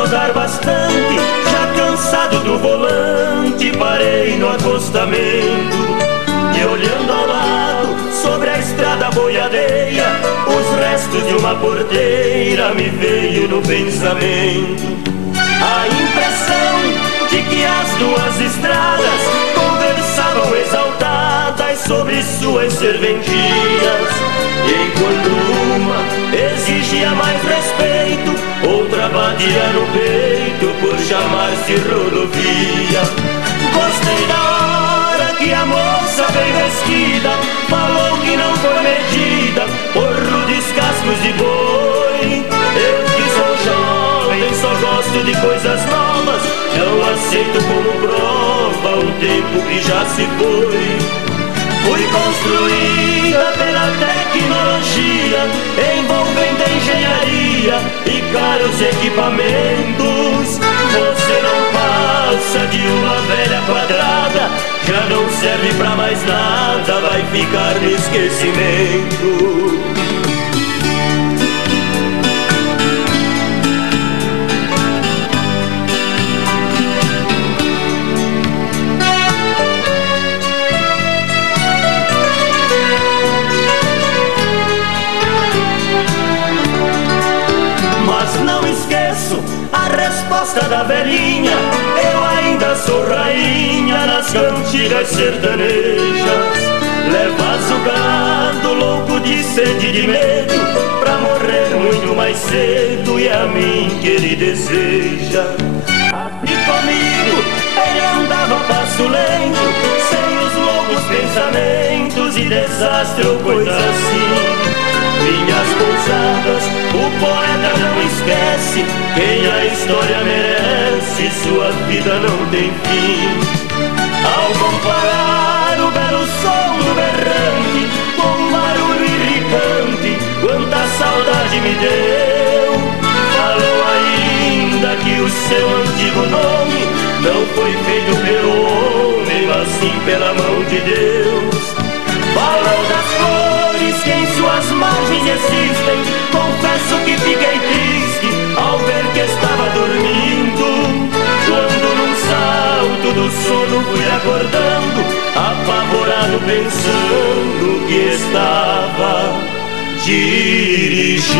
rodar bastante, já cansado do volante, parei no acostamento. E olhando ao lado, sobre a estrada boiadeira, os restos de uma porteira me veio no pensamento. A impressão de que as duas estradas conversavam exaltadas sobre suas serventias. E enquanto uma exigia mais respeito, outra batia no peito por chamar-se rodovia. Gostei da hora que a moça bem vestida falou que não foi medida por rudes cascos de boi. Eu que sou jovem, só gosto de coisas novas, não aceito como prova um tempo que já se foi. Fui construída pela tecnologia, envolvendo a engenharia e caros equipamentos. Você não passa de uma velha quadrada, já não serve pra mais nada, vai ficar no esquecimento. Resposta da velhinha, eu ainda sou rainha nas cantigas sertanejas. Levas o gado louco de sede e de medo pra morrer muito mais cedo, e a mim que ele deseja. Aqui comigo ele andava a passo lento, sem os loucos pensamentos e desastre ou coisa assim. Minhas pousadas, o poeta não esquece, quem a história merece, sua vida não tem fim. Ao comparar o belo som do berrante com um barulho irritante, quanta saudade me deu. Falou ainda que o seu antigo nome não foi feito pelo homem, mas sim pela mão de Deus. Falou das flores que em suas margens existem, confesso que fiquei triste ao ver que estava dormindo. Quando num salto do sono fui acordando, apavorado pensando que estava dirigindo.